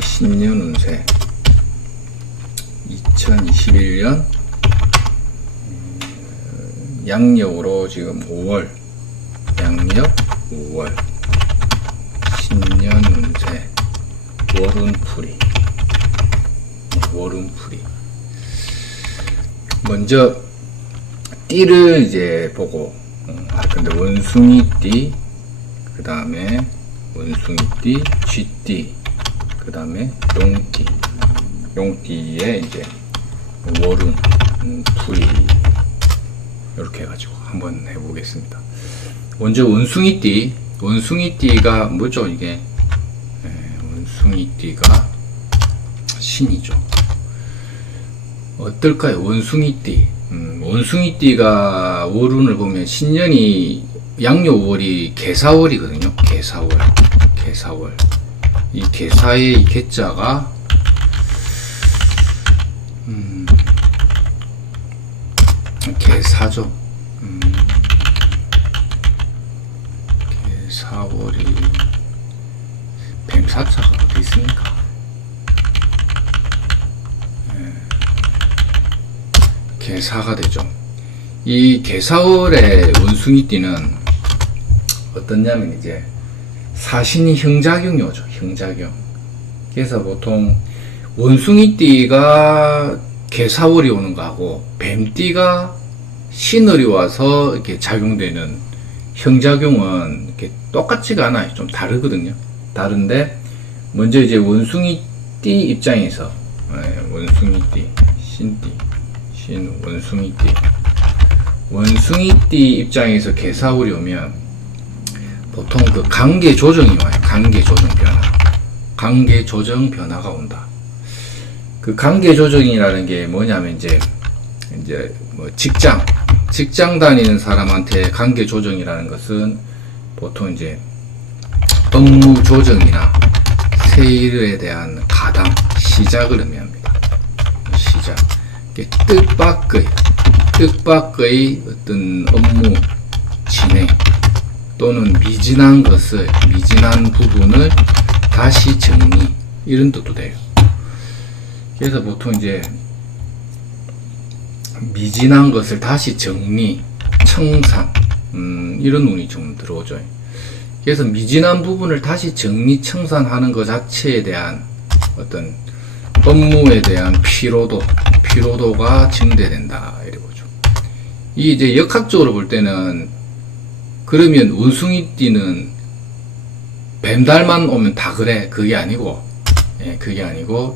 신년 운세 2021년 양력으로 지금 5월, 양력 5월 신년 운세 월운풀이. 먼저 띠를 이제 보고, 근데 원숭이띠, 그 다음에 원숭이띠, 쥐띠, 그 다음에 용띠에 이제 월운풀이 이렇게 해가지고 한번 해보겠습니다. 먼저 원숭이띠가 뭐죠? 이게 원숭이띠가 신이죠. 어떨까요? 원숭이띠가 월운을 보면 신년이 양력 5월이 개사월이거든요. 개사월. 이 개사의 이 개자가 개사죠. 개사월이 뱀사자가 어디 있습니까? 개사가 되죠. 이 개사월의 원숭이띠는 어떠냐면 이제 사신이 형작용이 오죠. 형작용. 그래서 보통 원숭이띠가 개사월이 오는 거하고 뱀띠가 신월이 와서 이렇게 작용되는 형작용은 이렇게 똑같지가 않아요. 좀 다르거든요. 다른데 먼저 이제 원숭이띠 입장에서 원숭이띠, 원숭이띠 입장에서 개사월이 오면 보통 그 관계 조정이 와요. 관계 조정 변화가 온다. 그 관계 조정이라는 게 뭐냐면 이제 뭐 직장 다니는 사람한테 관계 조정이라는 것은 보통 이제 업무 조정이나 새 일에 대한 가담, 시작을 의미합니다. 시작. 뜻밖의 어떤 업무 진행 또는 미진한 부분을 다시 정리, 이런 뜻도 돼요. 그래서 보통 이제 미진한 것을 다시 정리, 청산, 이런 운이 좀 들어오죠. 그래서 미진한 부분을 다시 정리, 청산하는 것 자체에 대한 어떤 업무에 대한 피로도가 증대된다, 이래 보죠. 이 이제 역학적으로 볼 때는, 그러면 원숭이띠는 뱀달만 오면 다 그래? 그게 아니고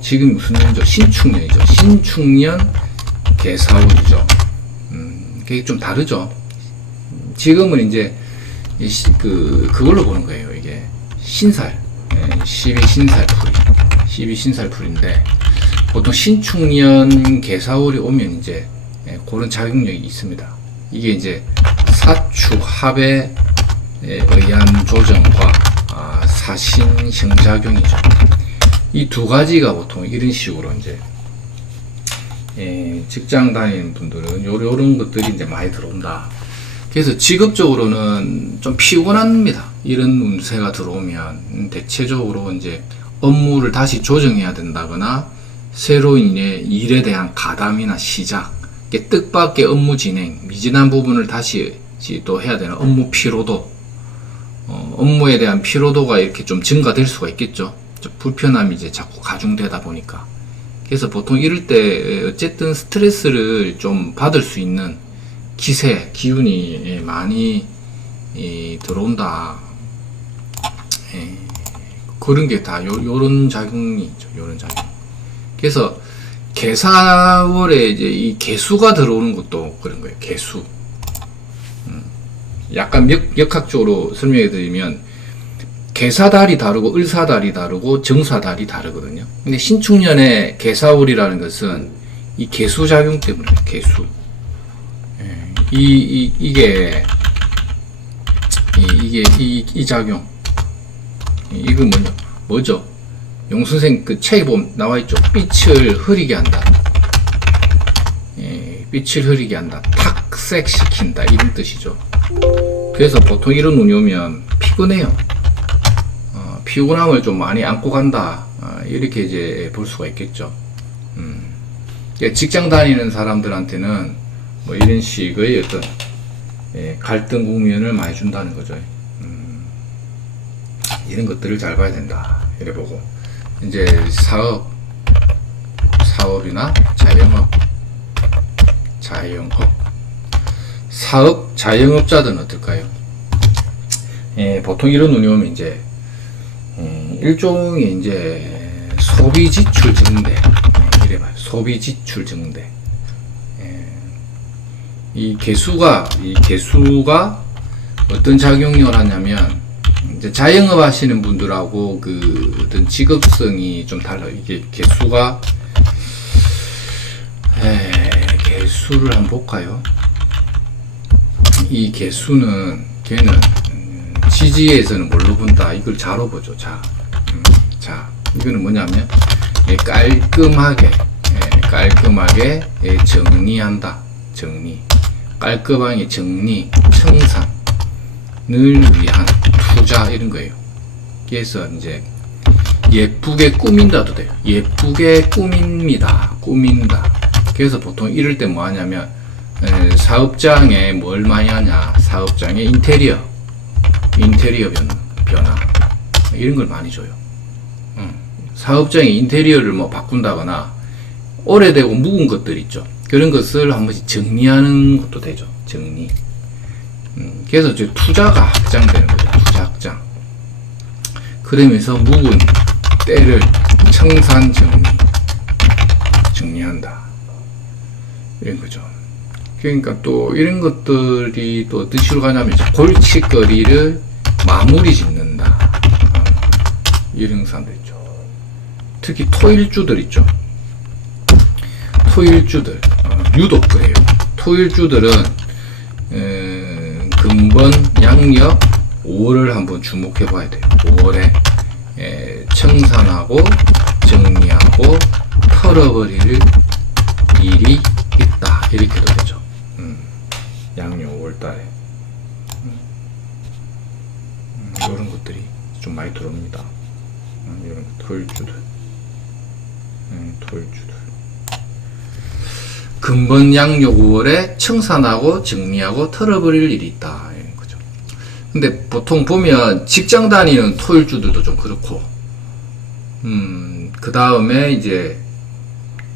지금 무슨 년이죠? 신축년이죠. 신축년 개사월이죠. 그게 좀 다르죠. 지금은 이제 그걸로 보는 거예요. 이게 신살, 12신살풀인데 보통 신축년 개사월이 오면 이제 그런 작용력이 있습니다. 이게 이제 사축합에 의한 조정과 사신 형작용이죠. 이 두 가지가 보통 이런 식으로 이제 직장 다니는 분들은 요런 것들이 이제 많이 들어온다. 그래서 직업적으로는 좀 피곤합니다. 이런 운세가 들어오면 대체적으로 이제 업무를 다시 조정해야 된다거나 새로운 일에 대한 가담이나 시작, 뜻밖의 업무 진행, 미진한 부분을 다시 또 해야 되는 업무 피로도, 업무에 대한 피로도가 이렇게 좀 증가될 수가 있겠죠. 불편함이 이제 자꾸 가중되다 보니까. 그래서 보통 이럴 때 어쨌든 스트레스를 좀 받을 수 있는 기운이 많이 들어온다. 그런 게 다 요런 작용이 있죠. 요런 작용. 그래서 개사월에 이제 이 개수가 들어오는 것도 그런 거예요. 개수. 약간 역학적으로 설명해 드리면 개사달이 다르고 을사달이 다르고 정사달이 다르거든요. 근데 신축년에 개사월이라는 것은 이 개수 작용 때문에 개수. 이게 작용. 이거 뭐죠? 용선생 그 책에 보면 나와 있죠. 빛을 흐리게 한다. 빛을 흐리게 한다. 탁색시킨다. 이런 뜻이죠. 그래서 보통 이런 운이 오면 피곤해요. 피곤함을 좀 많이 안고 간다. 이렇게 이제 볼 수가 있겠죠. 직장 다니는 사람들한테는 뭐 이런 식의 어떤 갈등 국면을 많이 준다는 거죠. 이런 것들을 잘 봐야 된다. 이래 보고 이제 사업이나 자영업자들은 어떨까요? 보통 이런 운이 오면 이제 일종의 이제 소비 지출 증대, 이래 봐요. 소비 지출 증대. 이 개수가 어떤 작용을 하냐면, 이제 자영업 하시는 분들하고 그 어떤 직업성이 좀 달라요. 이게 개수가, 개수를 한번 볼까요? 이 개수는, 걔는 지지에서는 뭘로 본다? 이걸 자로 보죠. 자, 이거는 뭐냐면, 깔끔하게 정리한다. 깔끔하게 정리, 청산을 위한 투자, 이런 거예요. 그래서 이제 예쁘게 꾸민다도 돼요. 예쁘게 꾸민다. 그래서 보통 이럴 때 뭐 하냐면, 사업장에 뭘 많이 하냐? 사업장에 인테리어 변화, 이런 걸 많이 줘요. 사업장의 인테리어를 뭐 바꾼다거나, 오래되고 묵은 것들 있죠. 그런 것을 한 번씩 정리하는 것도 되죠. 정리. 그래서 이제 투자가 확장되는 거죠. 투자 확장. 그러면서 묵은 때를 청산 정리한다. 이런 거죠. 그러니까 또 이런 것들이 또 어떤 식으로 가냐면 이제 골칫거리를 마무리 짓는다. 이런 사람들 있죠. 특히 토일주들 있죠. 토일주들 유독 그래요. 토일주들은 금번 양력 5월을 한번 주목해 봐야 돼요. 5월에 청산하고 정리하고 털어버릴 일이 있다. 이렇게도 되죠. 양력 5월 달에 이런 것들이 좀 많이 들어옵니다. 이런 토일주들. 금번 양력 5월에 청산하고 정리하고 털어버릴 일이 있다. 이런 거죠. 근데 보통 보면 직장 다니는 토일주들도 좀 그렇고, 그 다음에 이제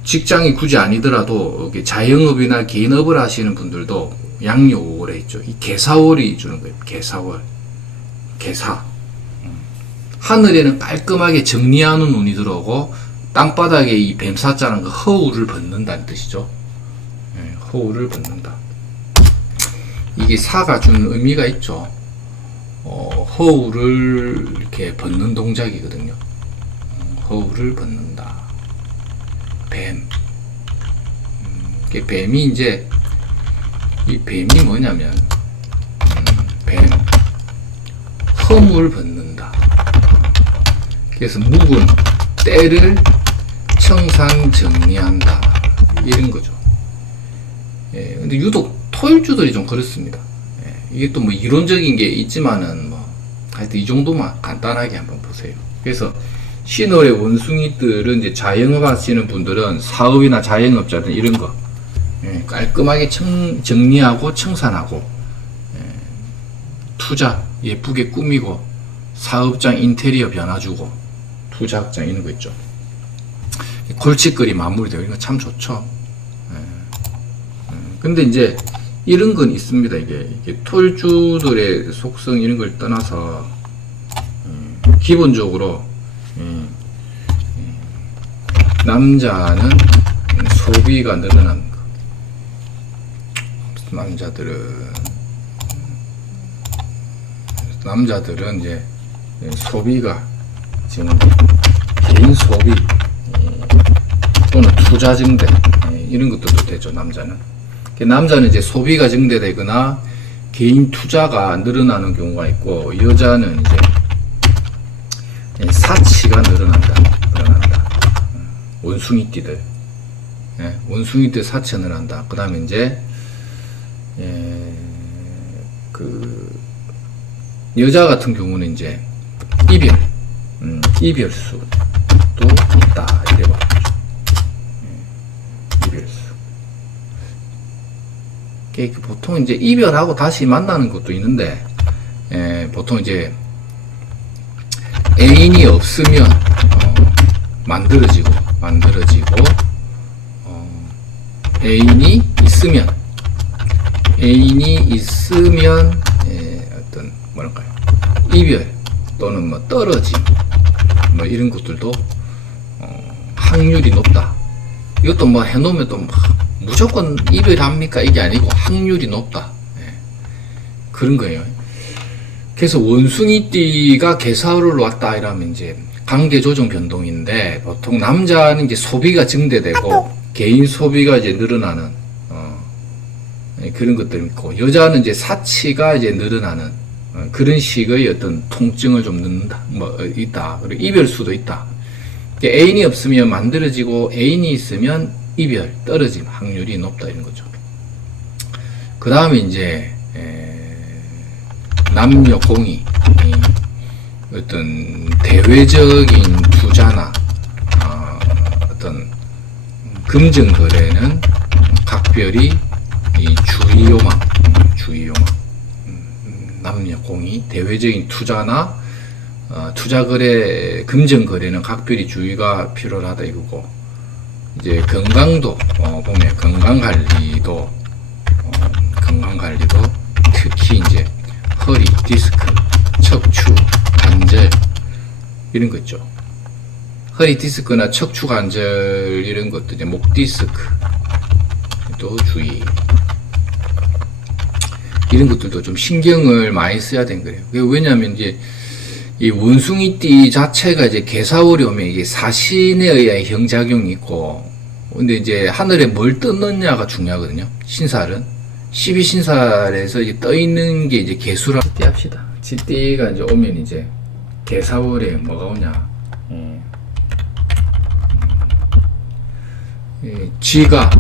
직장이 굳이 아니더라도 자영업이나 개인업을 하시는 분들도 양력 5월에 있죠. 이 개사월이 주는 거예요. 개사. 하늘에는 깔끔하게 정리하는 운이 들어오고, 땅바닥에 이 뱀사자는 그 허울을 벗는다는 뜻이죠. 허울을 벗는다. 이게 사가 주는 의미가 있죠. 허울을 이렇게 벗는 동작이거든요. 허울을 벗는다. 뱀. 뱀이 이제, 이 뱀이 뭐냐면, 뱀. 허물 벗는다. 그래서 묵은 때를 청산 정리한다. 이런 거죠. 근데 유독 토일주들이 좀 그렇습니다. 이게 또 뭐 이론적인 게 있지만은 뭐 하여튼 이 정도만 간단하게 한번 보세요. 그래서 신월의 원숭이들은 이제 자영업 하시는 분들은 사업이나 자영업자들 이런 거 깔끔하게 정리하고 청산하고, 투자 예쁘게 꾸미고, 사업장 인테리어 변화 주고, 투자 확장 이런 거 있죠. 골칫거리 마무리되고 이런 거 참 좋죠. 근데 이제 이런 건 있습니다. 이게 토일주들의 속성 이런 걸 떠나서 기본적으로 남자는 소비가 늘어나는 거. 남자들은 이제 소비가 지금 개인 소비 또는 투자 증대 이런 것들도 되죠. 남자는 이제 소비가 증대되거나 개인 투자가 늘어나는 경우가 있고, 여자는 이제 사치가 늘어난다. 원숭이띠들, 원숭이띠 사치가 늘어난다. 그 다음에 이제 그 여자 같은 경우는 이제 이별수도 있다 이래 봐야죠. 이별수. 보통 이제 이별하고 다시 만나는 것도 있는데, 보통 이제 애인이 없으면 만들어지고 애인이 있으면 어떤 뭐랄까요, 이별 또는 뭐 떨어짐 뭐 이런 것들도 확률이 높다. 이것도 뭐 해놓으면 또 무조건 이별합니까 이게 아니고 확률이 높다. 그런 거예요. 그래서 원숭이띠가 개사월로 왔다 이러면 이제 관계 조정 변동인데, 보통 남자는 이제 소비가 증대되고 개인 소비가 이제 늘어나는 그런 것들이 있고, 여자는 이제 사치가 이제 늘어나는 그런 식의 어떤 통증을 좀 넣는다, 뭐 있다. 그리고 이별수도 있다. 애인이 없으면 만들어지고 애인이 있으면 이별, 떨어짐 확률이 높다 이런 거죠. 그 다음에 이제 남녀 공이 어떤 대외적인 투자나 어떤 금전 거래는 각별히 이 주의요망, 남녀 공이 대외적인 투자나 투자 거래, 금전 거래는 각별히 주의가 필요하다 이거고, 이제 건강도 보면 건강 관리도 특히 이제 허리, 디스크, 척추, 관절 이런 거 있죠. 허리 디스크나 척추 관절 이런 것도 이제 목 디스크도 주의. 이런 것들도 좀 신경을 많이 써야 되는 거예요. 왜냐하면 이제 이 원숭이띠 자체가 이제 개사월이 오면 이게 사신에 의한 형작용이 있고, 근데 이제 하늘에 뭘 떴느냐가 중요하거든요. 신살은 12신살에서 이제 떠 있는 게 이제 개수라. 띠 합시다. 지띠가 이제 오면 이제 개사월에 뭐가 오냐? 쥐가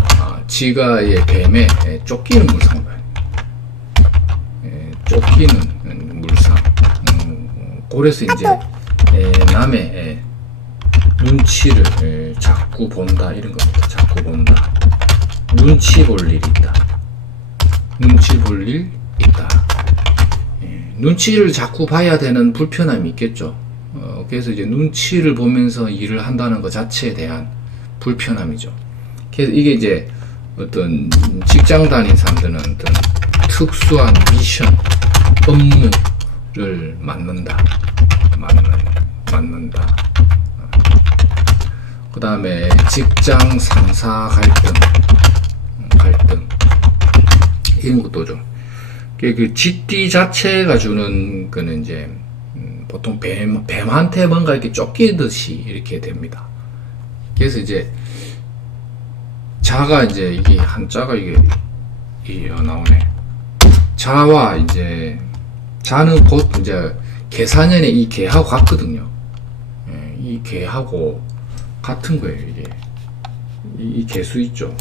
뱀에 쫓기는 물상 봐요. 쫓기는 물상. 그래서 이제 남의 눈치를 자꾸 본다 이런 겁니다. 자꾸 본다. 눈치 볼 일이 있다. 눈치 볼 일 있다. 눈치를 자꾸 봐야 되는 불편함이 있겠죠. 그래서 이제 눈치를 보면서 일을 한다는 것 자체에 대한 불편함이죠. 그래서 이게 이제 어떤 직장 다닌 사람들은 어떤 특수한 미션, 업무를 맡는다. 그 다음에 직장 상사 갈등 이런 것도 좀, 그 쥐띠 자체가 주는 거는 이제 보통 뱀한테 뭔가 이렇게 쫓기듯이 이렇게 됩니다. 그래서 이제 자가 이제 이게 한자가 이게 나오네. 자와 이제 자는 곧 이제 개사년에 이 개하고 같거든요. 이 개하고 같은 거예요. 이게 이 개수 있죠.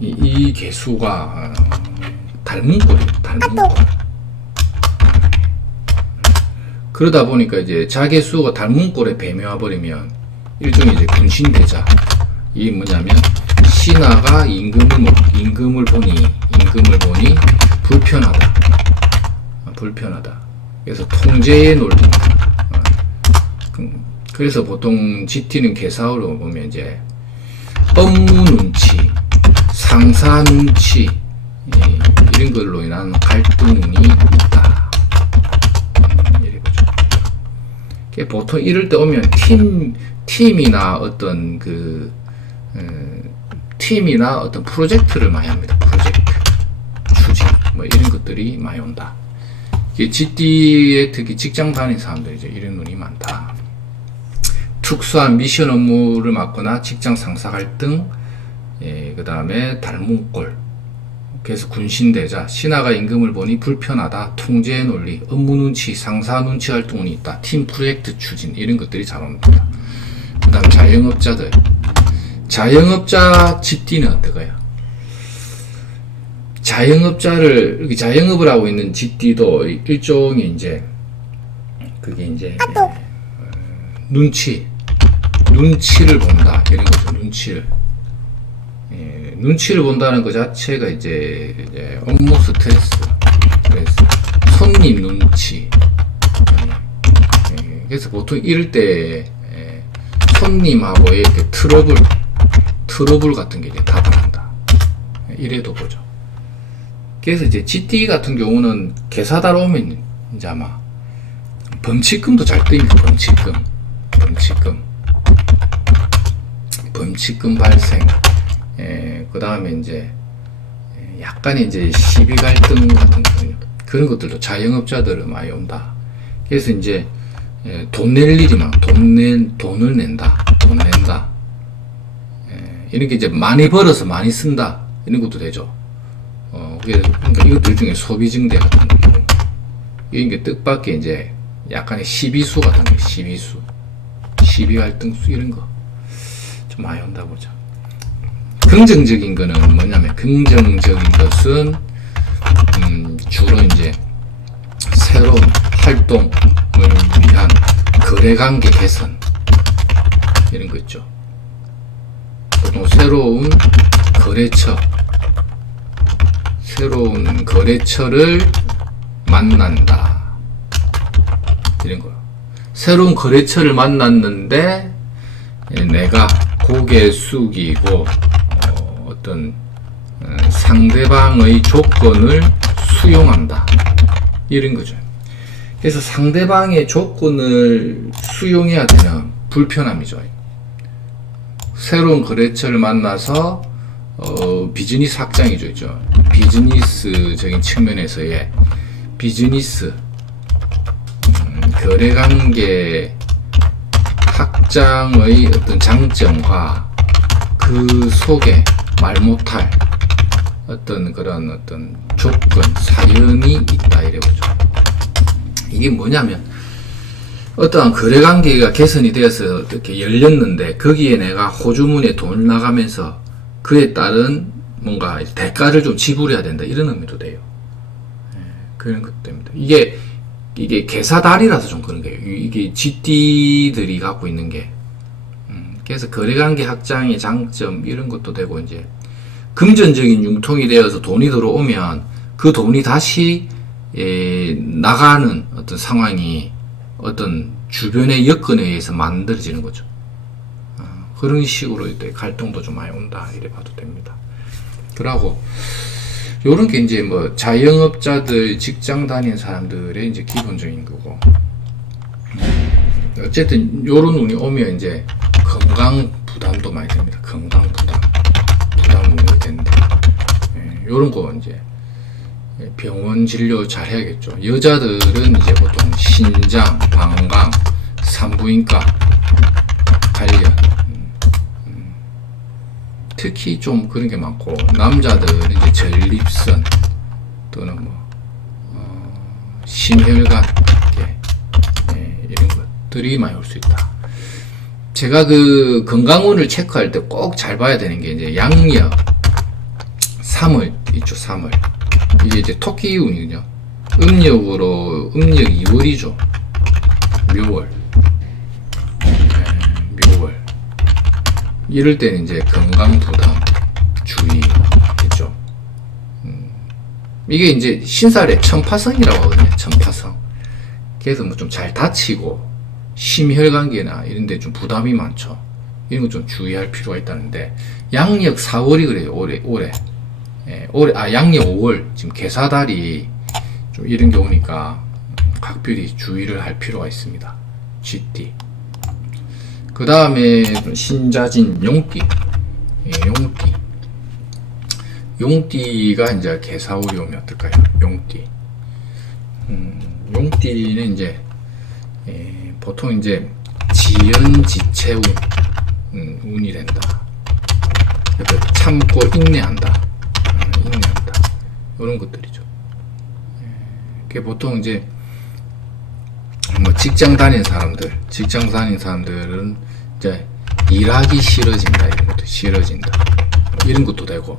이 개수가 닮은 꼴이에요. 그러다 보니까 이제 자개수가 닮은 꼴에 뱀이 와버리면 일종의 이제 군신대자. 이게 뭐냐면 신하가 임금을 보니 불편하다. 그래서 통제의 논리입니다. 그래서 보통 GT는 개사으로 보면 이제 업무 눈치, 상사 눈치 이런 걸로 인한 갈등이 있다. 이래 보죠. 보통 이럴 때 오면 팀이나 어떤 팀이나 어떤 프로젝트를 많이 합니다. 프로젝트, 추진, 뭐 이런 것들이 많이 온다. GT에 특히 직장 다니는 사람들이 이제 이런 눈이 많다. 특수한 미션 업무를 맡거나 직장 상사 갈등, 그 다음에 닮은 꼴. 그래서 군신대자, 신하가 임금을 보니 불편하다, 통제의 논리, 업무 눈치, 상사 눈치 활동이 있다, 팀 프로젝트 추진 이런 것들이 잘 옵니다. 그 다음 자영업자들. 자영업자 GT는 어떨까요? 자영업을 하고 있는 GT도 일종의 이제 그게 이제 눈치를 본다 이런 거죠. 눈치를 본다는 것 자체가 이제 업무 스트레스, 손님 눈치. 그래서 보통 이럴 때 손님하고의 이렇게 트러블 같은 게 이제 다발한다. 이래도 보죠. 그래서 이제 GT 같은 경우는 개사달 오면 이제 아마 범칙금도 잘 뜨입니다. 범칙금 발생. 그 다음에 이제 약간의 이제 시비 갈등 같은 거요. 그런 것들도 자영업자들은 많이 온다. 그래서 이제 돈 낼 일이 많아. 돈을 낸다. 이런 게 이제 많이 벌어서 많이 쓴다. 이런 것도 되죠. 그러니까 이것들 중에 소비증대 같은 경우. 이런 게 뜻밖의 이제 약간의 시비수 같은 거, 시비 갈등수 이런 거 좀 많이 온다 보죠. 긍정적인 거는 뭐냐면, 긍정적인 것은 주로 이제 새로운 활동을 위한 거래관계 개선 이런 거 있죠. 보통 새로운 거래처를 만난다 이런 거요. 새로운 거래처를 만났는데 내가 고개 숙이고 어떤 상대방의 조건을 수용한다 이런 거죠. 그래서 상대방의 조건을 수용해야 되는 불편함이죠. 새로운 거래처를 만나서 비즈니스 확장이죠. 있죠. 비즈니스적인 측면에서의 비즈니스 거래관계 확장의 어떤 장점과 그 속에 말 못할 그런 어떤 조건, 사연이 있다 이래보죠. 이게 뭐냐면, 어떠한 거래관계가 개선이 되어서 이렇게 열렸는데 거기에 내가 호주머니에 돈을 나가면서 그에 따른 뭔가 대가를 좀 지불해야 된다 이런 의미도 돼요. 그런 것 때문에 이게 개사달이라서 좀 그런 거예요. 이게 GT들이 갖고 있는 게. 그래서 거래관계 확장의 장점 이런 것도 되고, 이제 금전적인 융통이 되어서 돈이 들어오면 그 돈이 다시 나가는 어떤 상황이 어떤 주변의 여건에 의해서 만들어지는 거죠. 그런 식으로 이제 갈등도 좀 많이 온다 이래 봐도 됩니다. 그러고 요런 게 이제 뭐 자영업자들, 직장 다니는 사람들의 이제 기본적인 거고, 어쨌든 요런 운이 오면 이제 건강 부담도 많이 됩니다. 건강 부담이 된다. 요런 거 이제 병원 진료 잘 해야겠죠. 여자들은 이제 보통 신장, 방광, 산부인과 관련, 특히 좀 그런 게 많고, 남자들은 이제 전립선 또는 심혈관계 이런 것들이 많이 올 수 있다. 제가 그 건강운을 체크할 때 꼭 잘 봐야 되는 게 이제 양력 3월 있죠. 3월 이게 이제 토끼운이거든요. 음력 2월이죠. 묘월. 이럴 때는 이제 건강 부담 주의겠죠. 이게 이제 신살의 천파성이라고 하거든요. 천파성. 그래서 뭐 좀 잘 다치고 심혈관계나 이런 데 좀 부담이 많죠. 이런 거 좀 주의할 필요가 있다는데, 양력 4월이 그래요. 올해. 양력 5월 지금 개사달이 좀 이런 게 오니까 각별히 주의를 할 필요가 있습니다. GT. 그 다음에 신자진 용띠. 용띠가 이제 개사월이 오면 어떨까요? 용띠는 이제 보통 이제 지연지체운 운이 된다. 그러니까 참고 인내한다. 이런 것들이죠. 그게 보통 이제 뭐 직장 다니는 사람들은 이제 일하기 싫어진다 이런 것도 되고,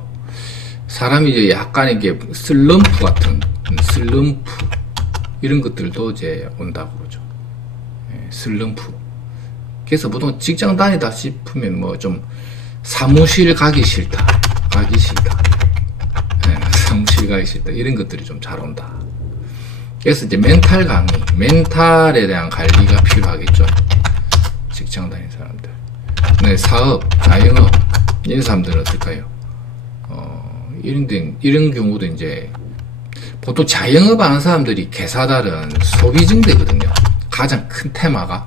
사람이 이제 약간 이게 슬럼프 이런 것들도 이제 온다고 그러죠. 슬럼프. 그래서 보통 직장 다니다 싶으면 뭐 좀 사무실 가기 싫다, 사무실 가기 싫다 이런 것들이 좀 잘 온다. 그래서 이제 멘탈 강의, 멘탈에 대한 관리가 필요하겠죠. 직장 다니는 사람들. 네, 사업, 자영업 이런 사람들은 어떨까요? 이런 경우도 이제 보통 자영업 하는 사람들이 개사달은 소비증대거든요. 가장 큰 테마가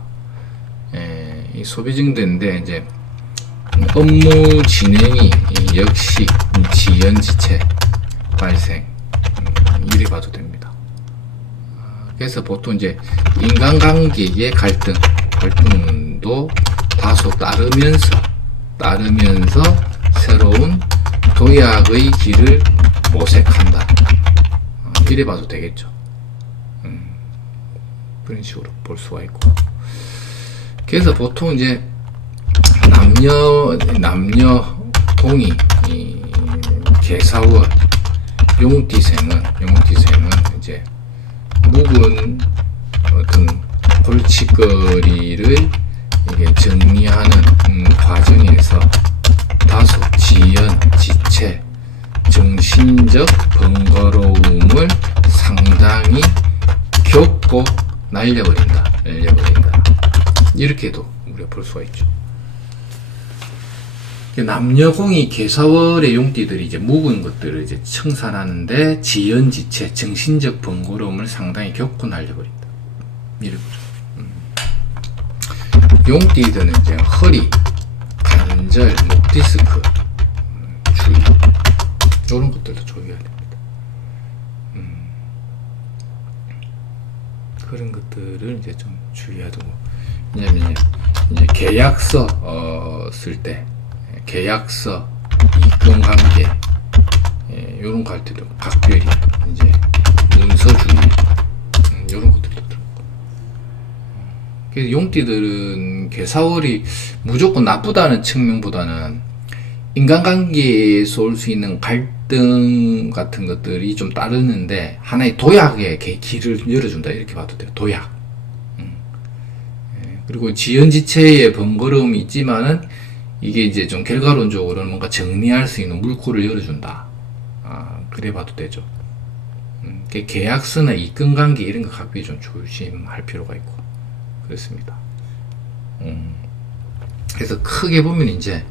이 소비증대인데 이제 업무 진행이 역시 지연지체 발생 이래 봐도 됩니다. 그래서 보통 이제 인간관계의 갈등도 다소 따르면서 새로운 도약의 길을 모색한다. 이래 봐도 되겠죠. 그런 식으로 볼 수가 있고. 그래서 보통 이제 남녀 동의 개사원 용띠생은 이제 묵은 어떤 골칫거리를 이게 정리하는 과정에서 다소 지연, 지체, 정신적 번거로움을 상당히 겪고 날려버린다. 이렇게도 우리가 볼 수가 있죠. 남녀공이 개사월의 용띠들이 이제 묵은 것들을 이제 청산하는데 지연지체, 정신적 번거로움을 상당히 겪고 날려버린다. 이렇게 용띠들은 이제 허리, 관절, 목 디스크 주의, 이런 것들도 조심해야 됩니다. 그런 것들을 이제 좀 주의해야 되고, 왜냐면 이제 계약서 쓸 때, 계약서, 이권관계, 요런 거 할 때도 각별히 이제 문서주의, 요런 것들도 들어있고. 그래서 용띠들은 개사월이 무조건 나쁘다는 측면보다는 인간관계에서 올 수 있는 갈등 같은 것들이 좀 따르는데 하나의 도약의 길을 열어준다. 이렇게 봐도 돼요. 도약. 그리고 지연지체의 번거로움이 있지만은 이게 이제 좀 결과론적으로는 뭔가 정리할 수 있는 물꼬를 열어준다. 그래 봐도 되죠. 계약서나 이권관계 이런 거 각별히 좀 조심할 필요가 있고 그렇습니다. 그래서 크게 보면 이제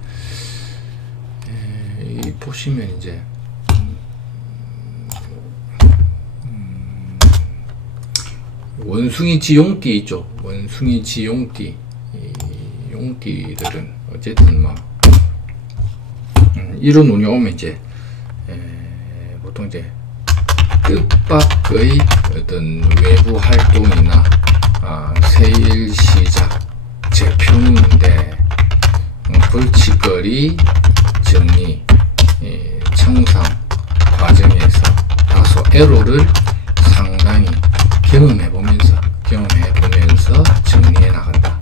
보시면 이제 원숭이 지용띠 있죠. 원숭이 지용띠 용띠들은 어쨌든 뭐 이런 운이 오면 이제 보통 이제 뜻밖의 어떤 외부 활동이나 세일 시작 재표문인데 골칫거리 정리 청산 과정에서 다소 애로를 상당히 경험해보면서 정리해 나간다.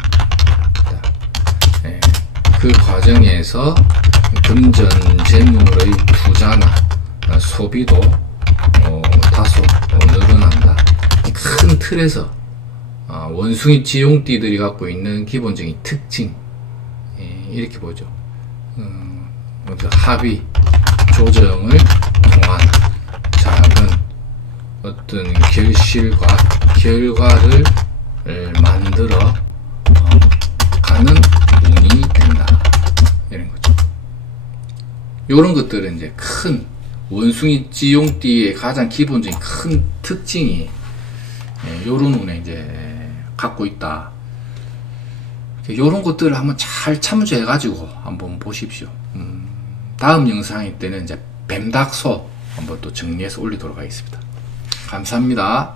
그 과정에서 금전 재물의 투자나 소비도 다소 늘어난다. 큰 틀에서 원숭이 지용띠들이 갖고 있는 기본적인 특징 이렇게 보죠. 합의, 조정을 통한 작은 어떤 결실과 결과를 만들어 가는 운이 된다. 이런 거죠. 이런 것들은 이제 큰 원숭이 지용띠의 가장 기본적인 큰 특징이 요런 운에 이제 갖고 있다. 요런 것들을 한번 잘 참조해 가지고 한번 보십시오. 다음 영상일 때는 이제 뱀닥소 한번 또 정리해서 올리도록 하겠습니다. 감사합니다.